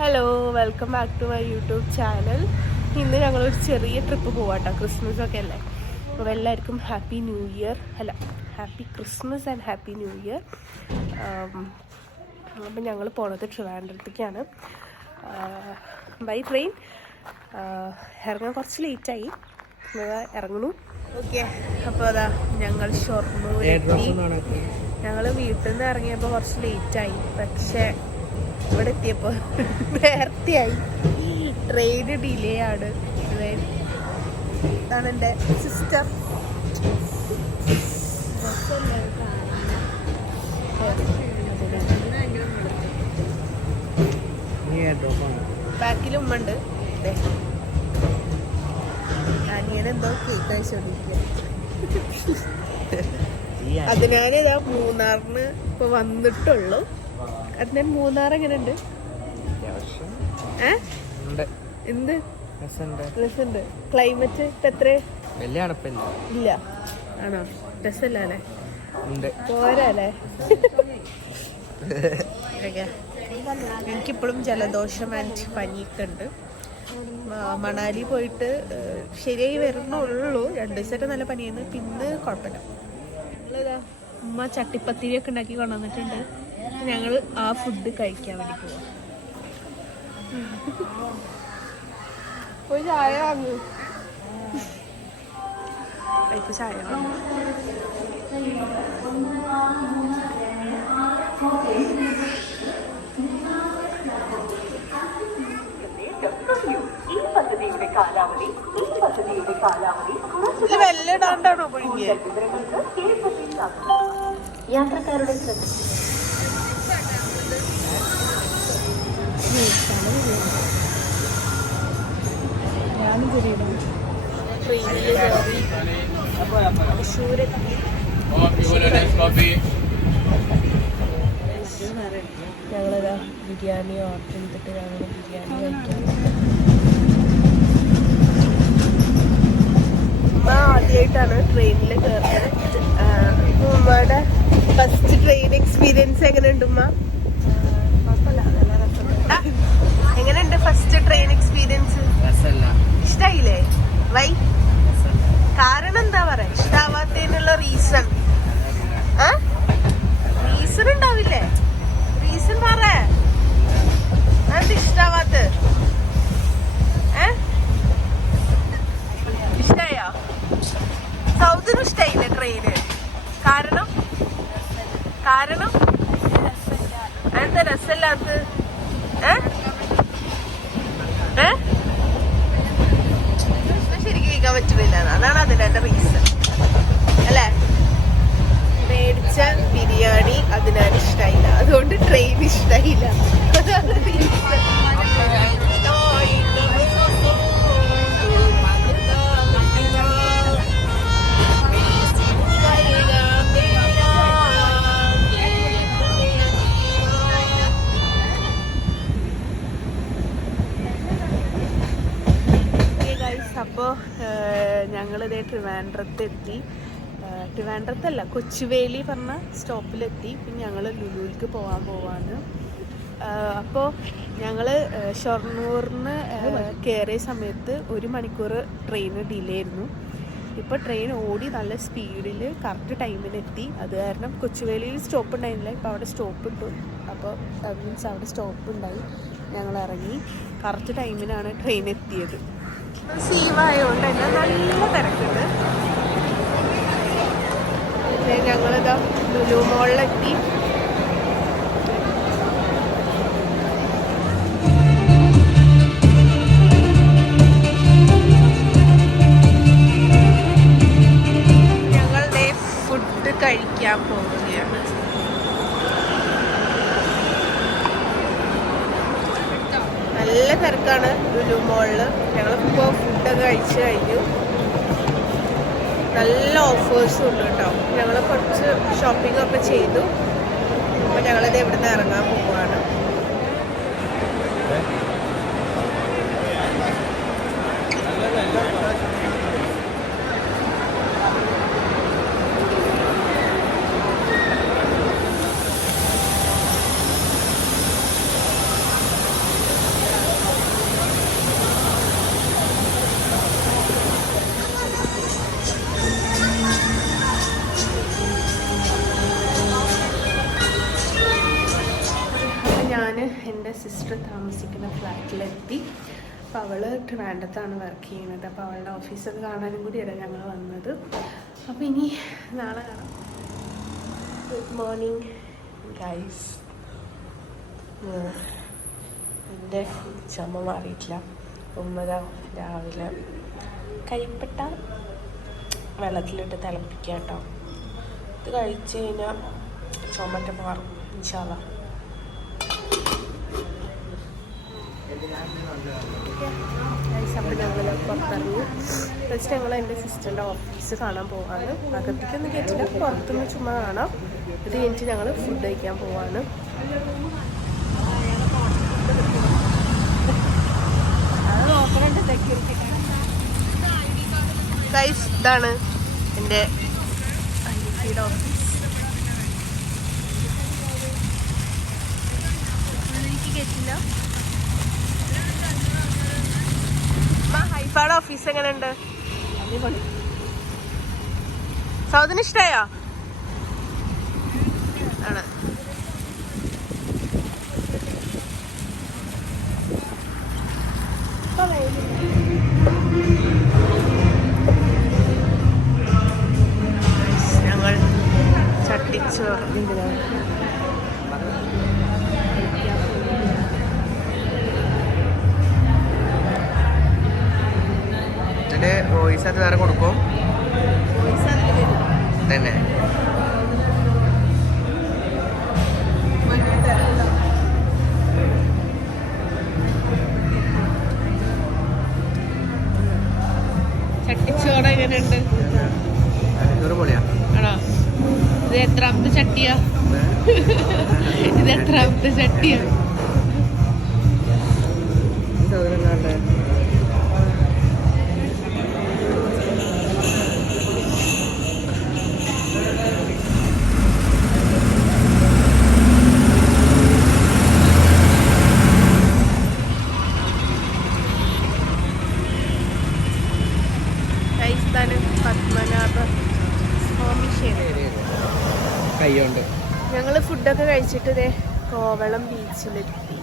Hello, welcome back to my YouTube channel. ഇന്ന് ഞങ്ങളൊരു ചെറിയ ട്രിപ്പ് പോവാട്ടോ. ക്രിസ്മസ് ഒക്കെ അല്ലേ, അപ്പോൾ എല്ലാവർക്കും ഹാപ്പി ന്യൂ ഇയർ. അല്ല, happy Christmas and happy new year. അപ്പം ഞങ്ങൾ പോണത് ട്രിവാൻഡ്രത്തേക്കാണ് ബൈ ട്രെയിൻ. ഇറങ്ങാൻ കുറച്ച് ലേറ്റായി, ഇറങ്ങണു. ഓക്കെ, അപ്പോൾ അതാ ഞങ്ങൾ ഷൊർണൂരെത്തി. ഞങ്ങൾ വീട്ടിൽ നിന്ന് ഇറങ്ങിയപ്പോൾ കുറച്ച് ലേറ്റായി, പക്ഷേ ഇവിടെ എത്തിയപ്പോൾ നേരത്തെയായി. ട്രെയിൻ ഡിലേ ആണ്. ഇതാണ് എൻ്റെ സിസ്റ്റർ. ബാക്കിൽ ഉമ്മണ്ട്. അനിയനെന്തോ കേക്ക് കഴിച്ചോണ്ടിരിക്കുക. അതിനാലിതാ മൂന്നാറിന് ഇപ്പൊ വന്നിട്ടുള്ളൂ. അതിന് മൂന്നാർ എങ്ങനെയുണ്ട്? എന്ത് രസമുണ്ട്? ക്ലൈമറ്റ് ഇപ്പൊ എത്ര? ഇല്ല, ആണോ? രസമല്ല അല്ലേ? പോരല്ലേ? എനിക്കിപ്പോഴും ജലദോഷം ആൻഡ് പനിയൊക്കെ ഉണ്ട്. മണാലി പോയിട്ട് ശരിയായി വരുന്നുള്ളൂ. 2 ദിവസമായിട്ട് നല്ല പനിയായിരുന്നു, പിന്നെ കുഴപ്പമില്ല. ഉമ്മ ചട്ടിപ്പത്തിരിയൊക്കെ ഉണ്ടാക്കി കൊണ്ടുവന്നിട്ടുണ്ട്. ഞങ്ങൾ ആ ഫുഡ് കഴിക്കാൻ വേണ്ടി പോവാം. ഒരു ചായ വാങ്ങൂ. ചായ വാങ്ങും. വെല്ലിടാണ്ടാണോ പൊഴിഞ്ഞത്? യാത്രക്കാരുടെ ഞങ്ങളിതാ ബിരിയാണി ഓർഡർ ചെയ്തിട്ട് ഞങ്ങൾ ബിരിയാണി കഴിക്കാം. ആദ്യമായിട്ടാണ് ട്രെയിനിൽ കയറുന്നത്. ഉമ്മയുടെ ഫസ്റ്റ് ട്രെയിൻ എക്സ്പീരിയൻസ് എങ്ങനെയുണ്ട് ഉമ്മ? എങ്ങനെയുണ്ട് ഫസ്റ്റ് ട്രെയിൻ എക്സ്പീരിയൻസ്? ഇഷ്ടായില്ലേ? വൈ? കാരണം എന്താ പറയാ ഇഷ്ടാവാത്തതിനുള്ള റീസൺ? റീസൺ ഉണ്ടാവില്ലേ? റീസൺ പറ. അത് ഇഷ്ടാവാത്ത ഇഷ്ടായോ? സൗദിനും ഇഷ്ടായില്ലേ ട്രെയിന്? കാരണം എന്താ രസമില്ലാത്ത? ശരിക്കും കഴിക്കാൻ പറ്റുന്നില്ല, അതാണ് അതിന്റെ റീസൺ അല്ലേ? മേടിച്ച ബിരിയാണി അതിനാൽ ഇഷ്ടായില്ല, അതുകൊണ്ട് ട്രെയിൻ ഇഷ്ടായില്ല. അതാണ് റീസൺ. അപ്പോൾ ഞങ്ങളിതേ ട്രിവാൻഡ്രത്തെത്തി. ട്രിവാൻഡ്രത്തല്ല, കൊച്ചുവേളി പറഞ്ഞ സ്റ്റോപ്പിലെത്തി. പിന്നെ ഞങ്ങൾ ലുലുവിലേക്ക് പോവാണ്. അപ്പോൾ ഞങ്ങൾ ഷൊർണൂറിന് കയറിയ സമയത്ത് 1 മണിക്കൂർ ട്രെയിന് ഡിലേ ആയിരുന്നു. ഇപ്പോൾ ട്രെയിൻ ഓടി നല്ല സ്പീഡിൽ കറക്റ്റ് ടൈമിനെത്തി. അത് കാരണം കൊച്ചുവേളിയിൽ സ്റ്റോപ്പ് ഉണ്ടായിരുന്നില്ല, ഇപ്പോൾ അവിടെ സ്റ്റോപ്പ് ഇട്ടു. അപ്പോൾ മീൻസ് അവിടെ സ്റ്റോപ്പ് ഉണ്ടായി. ഞങ്ങൾ ഇറങ്ങി കറക്റ്റ് ടൈമിനാണ് ട്രെയിൻ എത്തിയത്. സീവായതുകൊണ്ട് തന്നെ നല്ല തിരക്കുണ്ട്. ഞങ്ങളിതാ ലുലു മോളിലെത്തി. ഞങ്ങളുടെ ഫുഡ് കഴിക്കാൻ പോവുകയാണ്. നല്ല തിരക്കാണ് ലുലു മോളിൽ. ഞങ്ങളിപ്പോൾ ഫുഡൊക്കെ കഴിച്ച് കഴിഞ്ഞു. നല്ല ഓഫേഴ്സും ഉണ്ട് കേട്ടോ. ഞങ്ങൾ കുറച്ച് ഷോപ്പിംഗ് ഒക്കെ ചെയ്തു. അപ്പോൾ ഞങ്ങളിത് ഇവിടുന്ന് ഇറങ്ങാൻ പോവുകയാണ്. എൻ്റെ സിസ്റ്റർ താമസിക്കുന്ന ഫ്ലാറ്റിലെത്തി. അപ്പോൾ അവൾ ട്രിവാൻഡ്രത്താണ് വർക്ക് ചെയ്യുന്നത്. അപ്പോൾ അവളുടെ ഓഫീസൊക്കെ കാണാനും കൂടിയാണ് ഞങ്ങൾ വന്നത്. അപ്പോൾ ഇനി നാളെ കാണാം. Good morning guys. എൻ്റെ ചുമ മാറിയിട്ടില്ല. ഉമ്മതാ രാവിലെ കരിപ്പട്ട വെള്ളത്തിലിട്ട് തിളപ്പിക്കുക കേട്ടോ. ഇത് കഴിച്ച് കഴിഞ്ഞാൽ ചുമറ്റ മാറും ഇൻഷാ അല്ലാഹ്. അപ്പോൾ ഞങ്ങൾ പുറത്തിറങ്ങി. ഫസ്റ്റ് ഞങ്ങൾ എൻ്റെ സിസ്റ്ററിൻ്റെ ഓഫീസ് കാണാൻ പോവാണ്. അകത്തേക്കൊന്നും കയറ്റില്ല, പുറത്തുനിന്ന് ചുമ്മാ കാണാം. ഇത് കഴിഞ്ഞിട്ട് ഞങ്ങൾ ഫുഡ് കഴിക്കാൻ പോവാണ്. ഗൈസ്, ഇതാണ് എൻ്റെ IFCയുടെ ഓഫീസ്. എനിക്ക് കേട്ടില്ല. ഹൈഫയുടെ ഓഫീസ് എങ്ങനെയുണ്ട്? സൗദിന് ഇഷ്ടമായോ? ആണ്. ഞങ്ങൾ ചട്ടിച്ചോറ് വോയിസ് അത് വേറെ കൊടുക്കും തന്നെ. ചട്ടിച്ചോറ് എങ്ങനെയുണ്ട്? പൊളിയാ ആണോ? ഇത് എത്രാമത്തെ ചട്ടിയാ? ഇത് എത്രാമത്തെ ചട്ടിയാ? കൈയുണ്ട്. ഞങ്ങൾ ഫുഡൊക്കെ കഴിച്ചിട്ട് ഇതേ കോവളം ബീച്ചിലെത്തി.